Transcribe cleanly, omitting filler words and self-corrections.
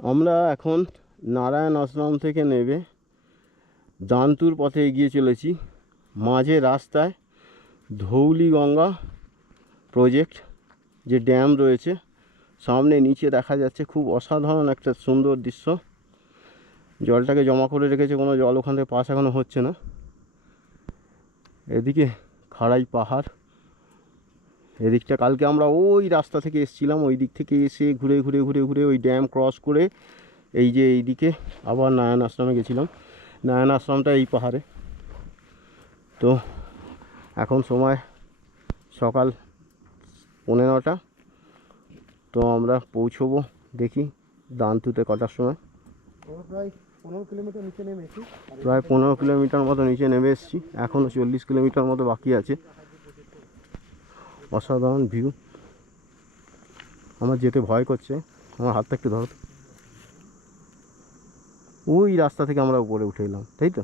আমরা এখন নারায়ণ আশ্রম থেকে নেবে দান্তুর পথে এগিয়ে চলেছি। মাঝে রাস্তায় ধৌলিগঙ্গা প্রজেক্ট যে ড্যাম রয়েছে, সামনে নিচে দেখা যাচ্ছে খুব অসাধারণ একটা সুন্দর দৃশ্য। জলটাকে জমা করে রেখেছে, কোনো জল ওখান থেকে পাস এখনও হচ্ছে না। এদিকে খাড়াই পাহাড়, এদিকটা কালকে আমরা ওই রাস্তা থেকে এসেছিলাম, ওই দিক থেকে এসে ঘুরে ঘুরে ঘুরে ঘুরে ওই ড্যাম ক্রস করে এই যে এইদিকে আবার নারায়ণ আশ্রমে গেছিলাম। নারায়ণ আশ্রমটা এই পাহাড়ে। তো এখন সময় সকাল 9:30। তো আমরা পৌঁছবো দেখি দান্তুতে কটার সময়। প্রায় 15 কিলোমিটার নিচে নেমেছি। প্রায় 15 কিলোমিটার মতো নিচে নেমে এসেছি, এখনও 40 কিলোমিটার মতো বাকি আছে। অসাধারণ ভিউ। আমার যেতে ভয় করছে, আমার হাতটা একটু ধরো। ওই রাস্তা থেকে আমরা উপরে উঠে এলাম, তাই তো?